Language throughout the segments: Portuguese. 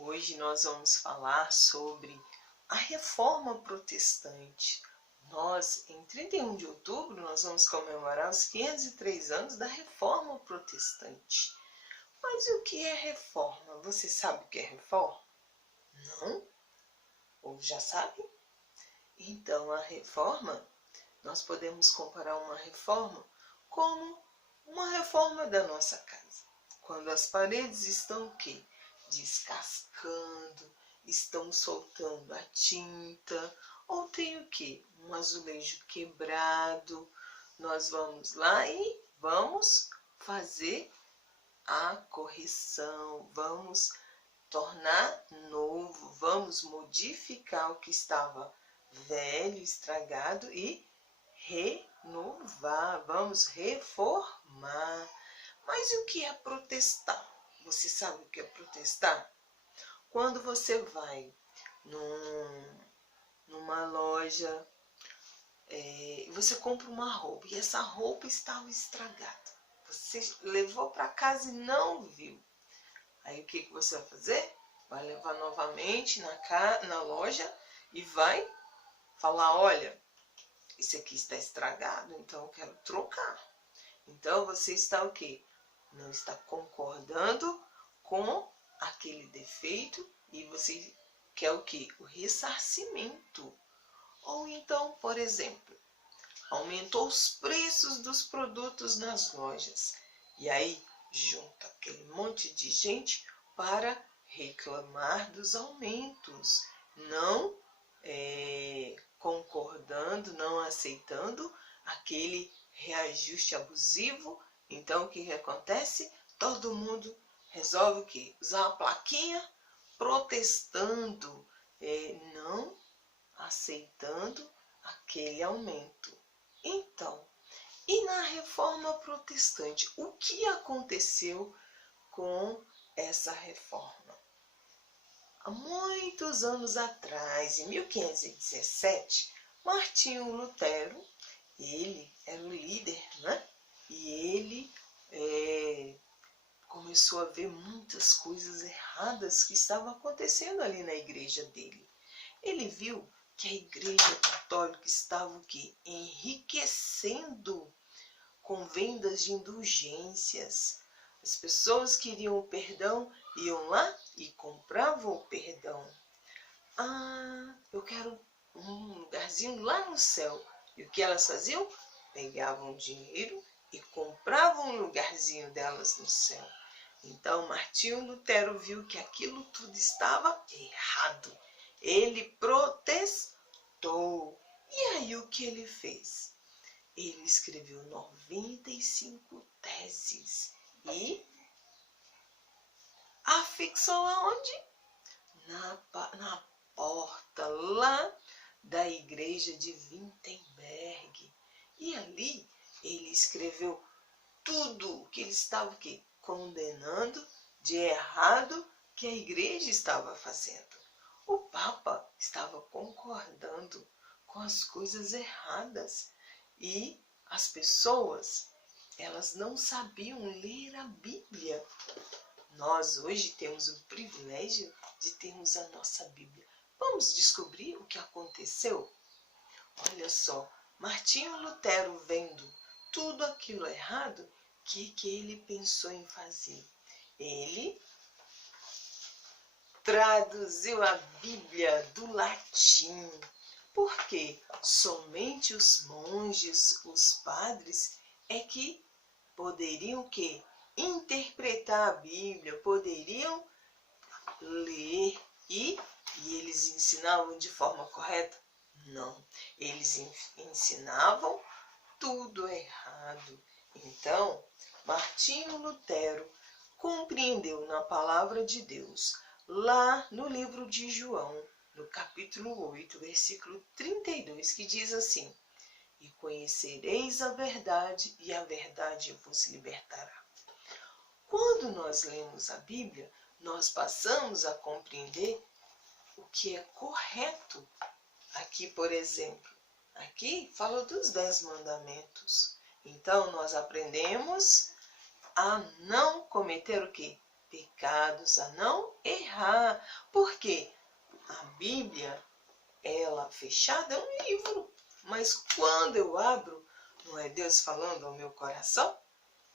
Hoje nós vamos falar sobre a Reforma Protestante. Em 31 de outubro, nós vamos comemorar os 503 anos da Reforma Protestante. Mas o que é reforma? Você sabe o que é reforma? Não? Ou já sabe? Então, a reforma, nós podemos comparar uma reforma como uma reforma da nossa casa. Quando as paredes estão o quê? Descascando, estão soltando a tinta, ou tem o quê? Um azulejo quebrado. Nós vamos lá e vamos fazer a correção, vamos tornar novo, vamos modificar o que estava velho, estragado e renovar, vamos reformar. Mas o que é protestar? Você sabe o que é protestar? Quando você vai numa loja, você compra uma roupa e essa roupa estava estragada. Você levou para casa e não viu. Aí o que você vai fazer? Vai levar novamente na loja e vai falar, olha, esse aqui está estragado, então eu quero trocar. Então você está o quê? Não está concordando com aquele defeito e você quer o quê? O ressarcimento. Ou então, por exemplo, aumentou os preços dos produtos nas lojas. E aí junta aquele monte de gente para reclamar dos aumentos, não concordando, não aceitando aquele reajuste abusivo. Então o que acontece? Todo mundo resolve o quê? Usar uma plaquinha protestando, não aceitando aquele aumento. Então, e na Reforma Protestante, o que aconteceu com essa reforma? Há muitos anos atrás, em 1517, Martinho Lutero, ele era o líder, né? E ele começou a ver muitas coisas erradas que estavam acontecendo ali na igreja dele. Ele viu que a igreja católica estava o quê? Enriquecendo com vendas de indulgências. As pessoas queriam o perdão, iam lá e compravam o perdão. Eu quero um lugarzinho lá no céu. E o que elas faziam? Pegavam dinheiro e compravam um lugarzinho delas no céu. Então Martinho Lutero viu que aquilo tudo estava errado. Ele protestou. E aí o que ele fez? Ele escreveu 95 teses e afixou aonde? Na porta lá da igreja de Wittenberg. E ali ele escreveu tudo que ele estava condenando de errado que a igreja estava fazendo. O Papa estava concordando com as coisas erradas e as pessoas, elas não sabiam ler a Bíblia. Nós hoje temos o privilégio de termos a nossa Bíblia. Vamos descobrir o que aconteceu? Olha só, Martinho Lutero vendo tudo aquilo errado, o que ele pensou em fazer? Ele traduziu a Bíblia do latim, porque somente os monges, os padres, é que poderiam interpretar a Bíblia, poderiam ler e eles ensinavam de forma correta? Não, eles ensinavam tudo errado. Então, Martinho Lutero compreendeu na palavra de Deus, lá no livro de João, no capítulo 8, versículo 32, que diz assim: e conhecereis a verdade, e a verdade vos libertará. Quando nós lemos a Bíblia, nós passamos a compreender o que é correto. Aqui, por exemplo, aqui fala dos 10 mandamentos. Então, nós aprendemos a não cometer o quê? pecados, a não errar. Porque a Bíblia, ela fechada é um livro, mas quando eu abro, não é Deus falando ao meu coração?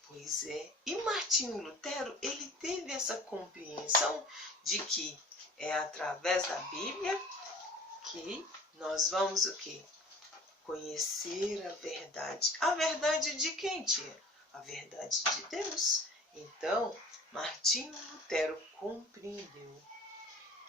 Pois é. E Martinho Lutero, ele teve essa compreensão de que é através da Bíblia que nós vamos o quê? Conhecer a verdade. A verdade de quem, tia? A verdade de Deus. Então, Martinho Lutero compreendeu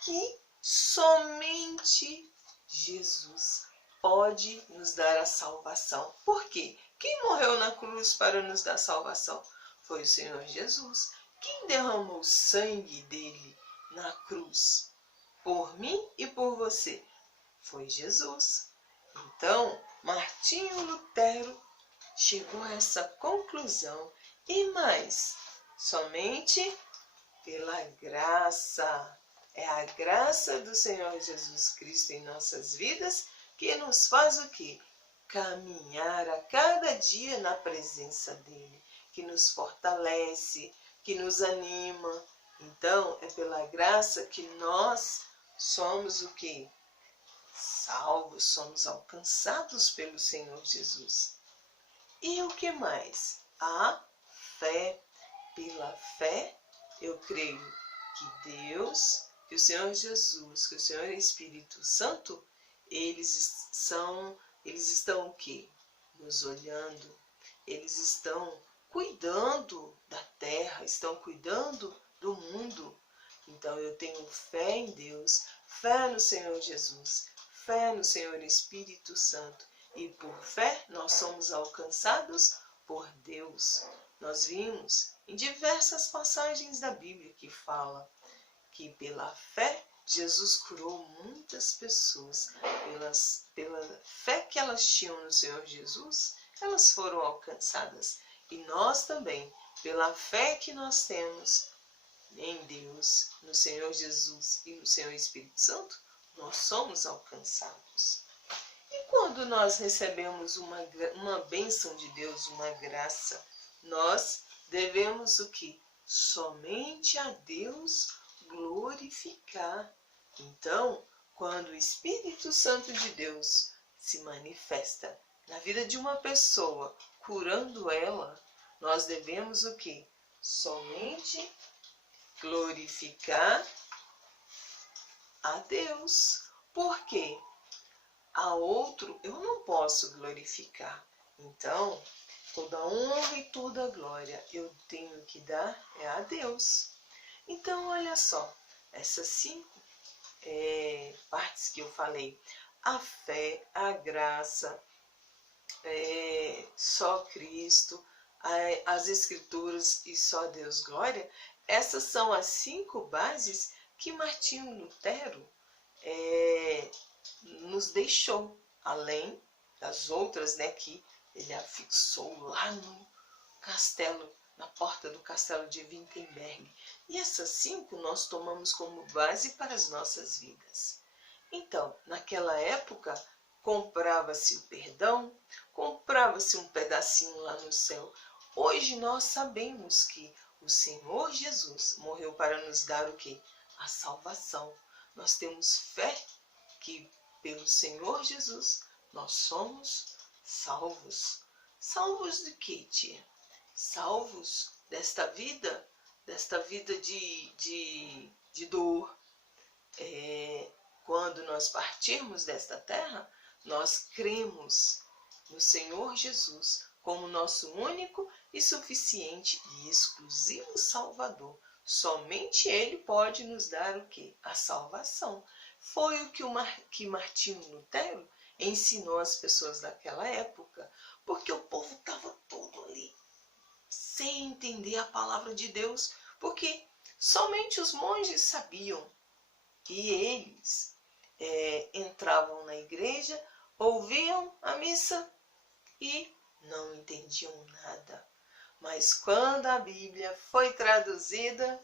que somente Jesus pode nos dar a salvação. Por quê? Quem morreu na cruz para nos dar salvação? Foi o Senhor Jesus. Quem derramou o sangue dele na cruz? Por mim e por você. Foi Jesus. Então, Martinho Lutero chegou a essa conclusão. E mais, somente pela graça. É a graça do Senhor Jesus Cristo em nossas vidas que nos faz o quê? Caminhar a cada dia na presença dele, que nos fortalece, que nos anima. Então, é pela graça que nós somos o quê? Salvos, somos alcançados pelo Senhor Jesus. E o que mais? A fé. Pela fé, eu creio que Deus, que o Senhor Jesus, que o Senhor Espírito Santo, eles estão o quê? Nos olhando. Eles estão cuidando da terra, estão cuidando do mundo. Então eu tenho fé em Deus, fé no Senhor Jesus, fé no Senhor Espírito Santo. E por fé nós somos alcançados por Deus. Nós vimos em diversas passagens da Bíblia que fala que pela fé Jesus curou muitas pessoas. Pela fé que elas tinham no Senhor Jesus, elas foram alcançadas. E nós também, pela fé que nós temos em Deus, no Senhor Jesus e no Senhor Espírito Santo, nós somos alcançados. E quando nós recebemos uma bênção de Deus, uma graça, nós devemos o quê? Somente a Deus glorificar. Então, quando o Espírito Santo de Deus se manifesta na vida de uma pessoa, curando ela, nós devemos o quê? Somente glorificar a Deus. Por quê? A outro eu não posso glorificar. Então, toda honra e toda glória eu tenho que dar a Deus. Então, olha só, essas 5 partes que eu falei, a fé, a graça, só Cristo, as Escrituras e só Deus glória, essas são as 5 bases que Martinho Lutero nos deixou, além das outras, que ele afixou lá no castelo, na porta do castelo de Wittenberg. E essas 5 nós tomamos como base para as nossas vidas. Então, naquela época, comprava-se o perdão, comprava-se um pedacinho lá no céu. Hoje nós sabemos que o Senhor Jesus morreu para nos dar o quê? A salvação. Nós temos fé que pelo Senhor Jesus nós somos salvos. Salvos de quê, tia? Salvos desta vida de dor. Quando nós partirmos desta terra, nós cremos no Senhor Jesus como nosso único e suficiente e exclusivo Salvador. Somente Ele pode nos dar o quê? A salvação. Foi o que Martinho Lutero ensinou às pessoas daquela época, porque o povo estava todo ali, sem entender a palavra de Deus, porque somente os monges sabiam. E eles entravam na igreja, ouviam a missa e não entendiam nada. Mas quando a Bíblia foi traduzida,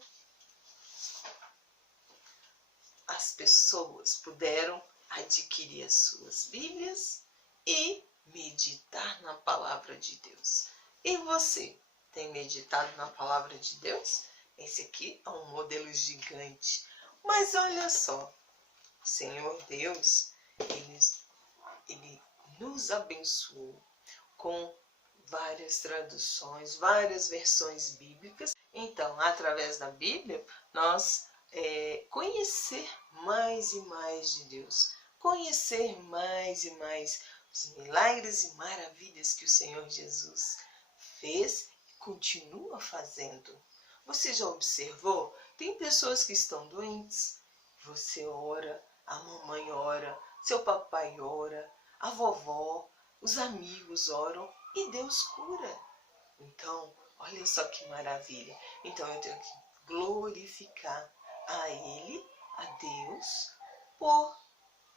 as pessoas puderam adquirir as suas Bíblias e meditar na palavra de Deus. E você tem meditado na palavra de Deus? Esse aqui é um modelo gigante. Mas olha só, Senhor Deus, Ele nos abençoou com várias traduções, várias versões bíblicas. Então, através da Bíblia, nós conhecer mais e mais de Deus, conhecer mais e mais os milagres e maravilhas que o Senhor Jesus fez e continua fazendo. Você já observou? Tem pessoas que estão doentes, você ora, a mamãe ora, seu papai ora, a vovó, os amigos oram e Deus cura. Então, olha só que maravilha. Então eu tenho que glorificar a Ele, a Deus, por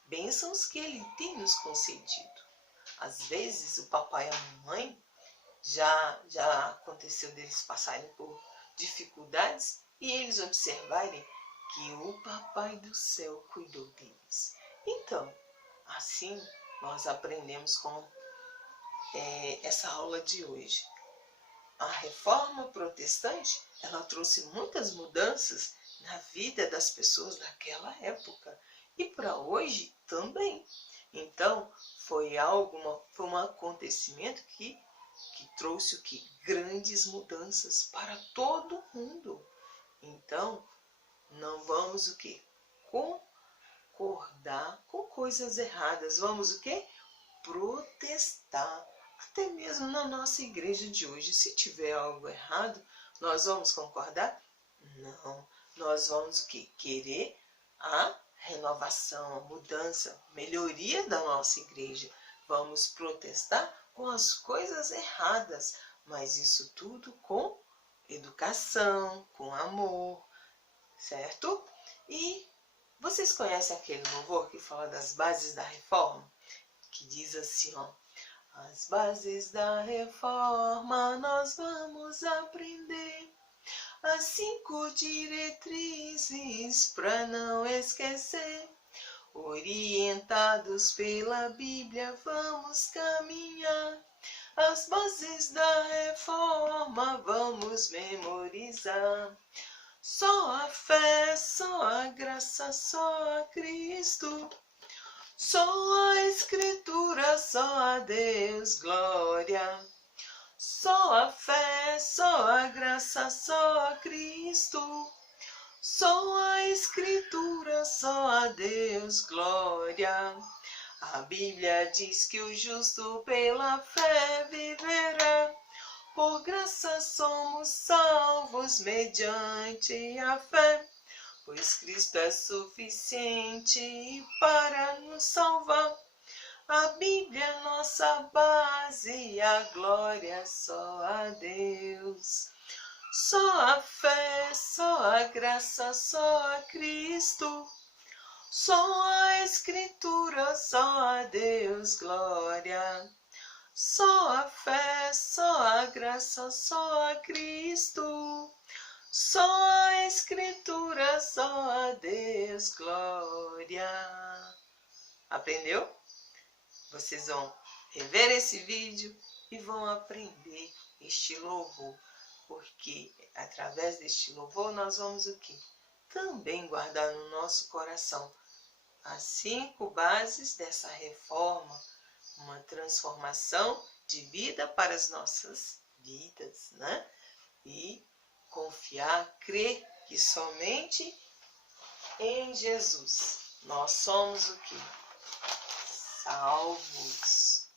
bênçãos que Ele tem nos concedido. Às vezes o papai e a mamãe já aconteceu deles passarem por dificuldades e eles observarem que o Papai do Céu cuidou deles. Então, assim nós aprendemos com essa aula de hoje. A Reforma Protestante, ela trouxe muitas mudanças na vida das pessoas daquela época e para hoje também. Então, foi um acontecimento que trouxe o que? Grandes mudanças para todo mundo. Então, não vamos o quê? Concordar com coisas erradas. Vamos o quê? Protestar. Até mesmo na nossa igreja de hoje. Se tiver algo errado, nós vamos concordar? Não. Nós vamos o quê? Querer a renovação, a mudança, melhoria da nossa igreja. Vamos protestar com as coisas erradas, mas isso tudo com educação, com amor, certo? E vocês conhecem aquele louvor que fala das bases da reforma? Que diz assim, ó: as bases da reforma nós vamos aprender, as 5 diretrizes para não esquecer. Orientados pela Bíblia vamos caminhar, as bases da reforma vamos memorizar. Só a fé, só a graça, só a Cristo, só a Escritura, só a Deus glória. Só a fé, só a graça, só a Cristo, só a Escritura, só a Deus glória. A Bíblia diz que o justo pela fé viverá. Por graça somos salvos mediante a fé, pois Cristo é suficiente para nos salvar. A Bíblia é nossa base e a glória só a Deus. Só a fé, só a graça, só a Cristo, só a Escritura, só a Deus glória. Só a fé, só a graça, só a Cristo, só a Escritura, só a Deus glória. Aprendeu? Vocês vão rever esse vídeo e vão aprender este louvor, porque através deste louvor nós vamos o quê? Também guardar no nosso coração as 5 bases dessa reforma, uma transformação de vida para as nossas vidas, né? E confiar, crer que somente em Jesus nós somos o quê? Salvos,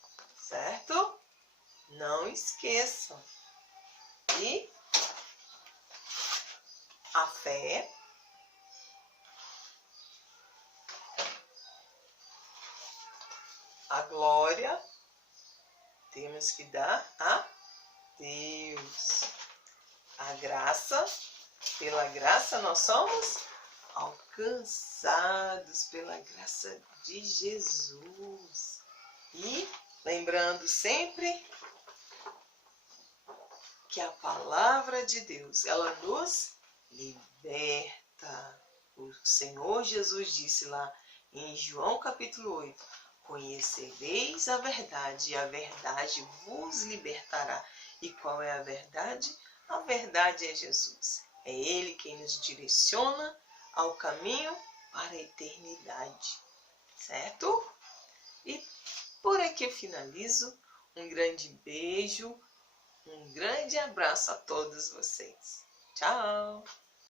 certo? Não esqueçam. E a fé, a glória, temos que dar a Deus. A graça, pela graça nós somos alcançados pela graça de Jesus. E lembrando sempre que a palavra de Deus, ela nos liberta. O Senhor Jesus disse lá em João capítulo 8, conhecereis a verdade e a verdade vos libertará. E qual é a verdade? A verdade é Jesus. É Ele quem nos direciona ao caminho para a eternidade, certo? E por aqui eu finalizo. Um grande beijo, um grande abraço a todos vocês. Tchau!